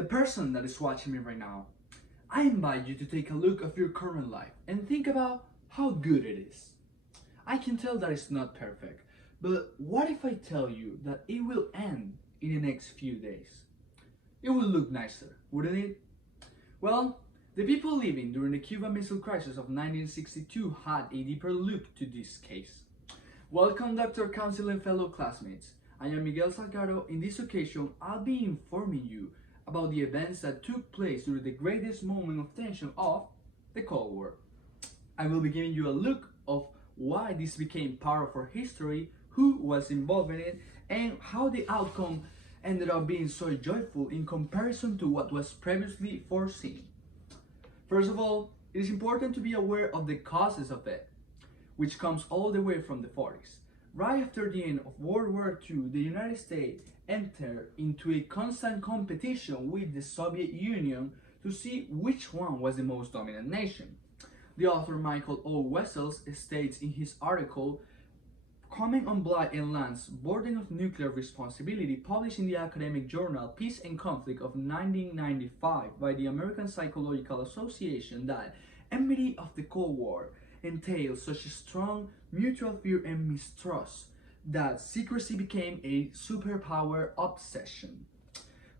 The person that is watching me right now, I invite you to take a look at your current life and think about how good it is. I can tell that it's not perfect, but what if I tell you that it will end in the next few days? It will look nicer, wouldn't it? Well, the people living during the Cuban Missile Crisis of 1962 had a deeper look to this case. Welcome, Dr. Council and fellow classmates. I am Miguel Salgado. In this occasion, I'll be informing you about the events that took place during the greatest moment of tension of the Cold War. I will be giving you a look of why this became part of our history, who was involved in it, and how the outcome ended up being so joyful in comparison to what was previously foreseen. First of all, it is important to be aware of the causes of it, which comes all the way from the 40s. Right after the end of World War II, the United States entered into a constant competition with the Soviet Union to see which one was the most dominant nation. The author Michael O. Wessels states in his article, Comment on Blight and Land's Burden of Nuclear Responsibility, published in the academic journal Peace and Conflict of 1995 by the American Psychological Association, that enmity of the Cold War entails such a strong mutual fear and mistrust that secrecy became a superpower obsession.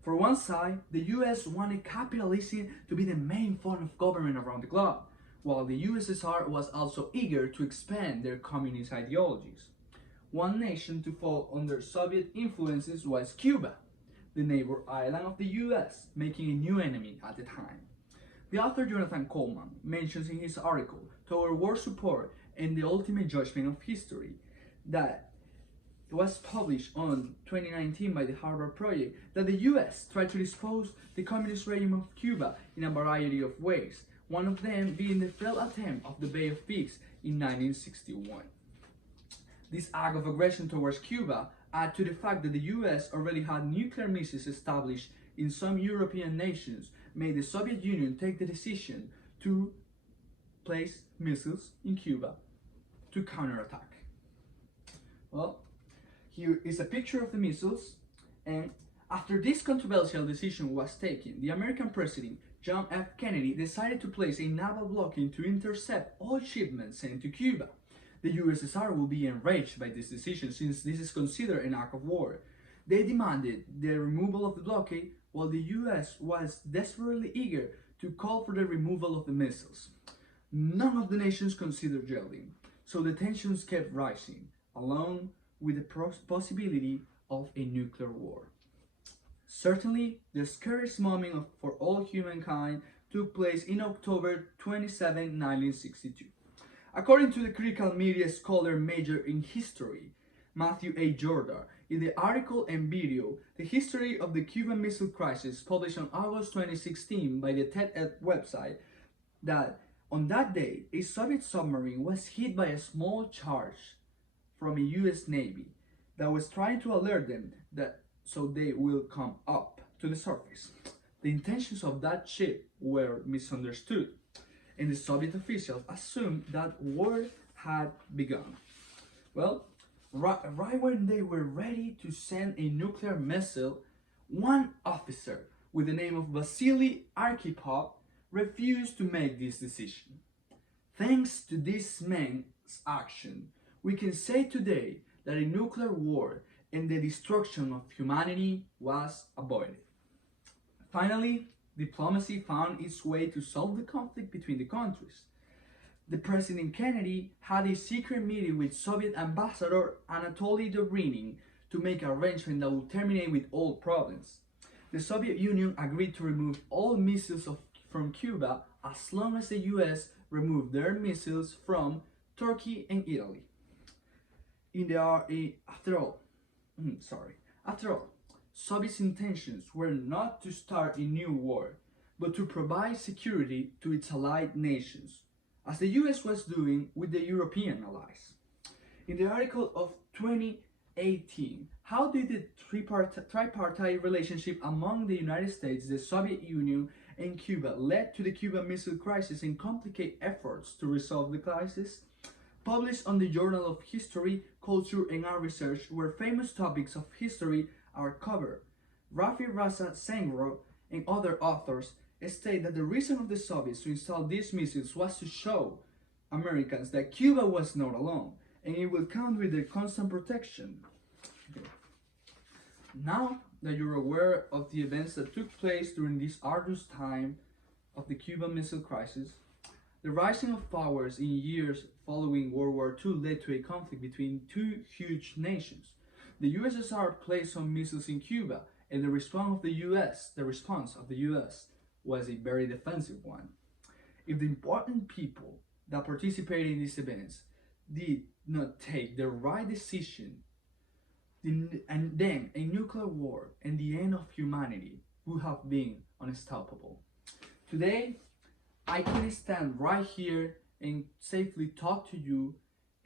For one side, the US wanted capitalism to be the main form of government around the globe, while the USSR was also eager to expand their communist ideologies. One nation to fall under Soviet influences was Cuba, the neighbor island of the US, making a new enemy at the time. The author Jonathan Coleman mentions in his article, Toward War Support and the Ultimate Judgment of History, that it was published on 2019 by the Harvard Project, that the US tried to dispose the communist regime of Cuba in a variety of ways, one of them being the failed attempt of the Bay of Pigs in 1961. This act of aggression towards Cuba added to the fact that the US already had nuclear missiles established in some European nations, made the Soviet Union take the decision to place missiles in Cuba to counterattack. Well, here is a picture of the missiles, and after this controversial decision was taken, the American President John F. Kennedy decided to place a naval blockade to intercept all shipments sent to Cuba. The USSR will be enraged by this decision, since this is considered an act of war. They demanded the removal of the blockade, while the US was desperately eager to call for the removal of the missiles. None of the nations considered yielding, so the tensions kept rising, along with the possibility of a nuclear war. Certainly, the scariest moment for all humankind took place in October 27, 1962. According to the critical media scholar major in history, Matthew A. Jordan, in the article and video, The History of the Cuban Missile Crisis, published on August 2016 by the TED-Ed website, that on that day, a Soviet submarine was hit by a small charge from a US Navy that was trying to alert them that so they will come up to the surface. The intentions of that ship were misunderstood, and the Soviet officials assumed that war had begun. Well, right when they were ready to send a nuclear missile, one officer with the name of Vasily Arkhipov refused to make this decision. Thanks to this man's action, we can say today that a nuclear war and the destruction of humanity was avoided. Finally, diplomacy found its way to solve the conflict between the countries. The President Kennedy had a secret meeting with Soviet Ambassador Anatoly Dobrynin to make arrangements that would terminate with all problems. The Soviet Union agreed to remove all missiles from Cuba as long as the US removed their missiles from Turkey and Italy. After all, Soviet's intentions were not to start a new war, but to provide security to its allied nations, as the US was doing with the European allies. In the article of 2018, How did the tripartite relationship among the United States, the Soviet Union, and Cuba led to the Cuban Missile Crisis and complicate efforts to resolve the crisis? Published on the Journal of History, Culture and Art Research, where famous topics of history are covered. Rafi Rasa Sengro and other authors state that the reason of the Soviets to install these missiles was to show Americans that Cuba was not alone and it will come with their constant protection. Okay. Now that you're aware of the events that took place during this arduous time of the Cuban Missile Crisis, the rising of powers in years following World War II led to a conflict between two huge nations. The USSR placed some missiles in Cuba, and the response of the US was a very defensive one. If the important people that participated in these events did not take the right decision, and then a nuclear war and the end of humanity would have been unstoppable. Today, I can stand right here and safely talk to you,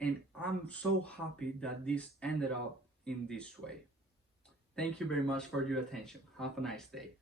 and I'm so happy that this ended up in this way. Thank you very much for your attention. Have a nice day.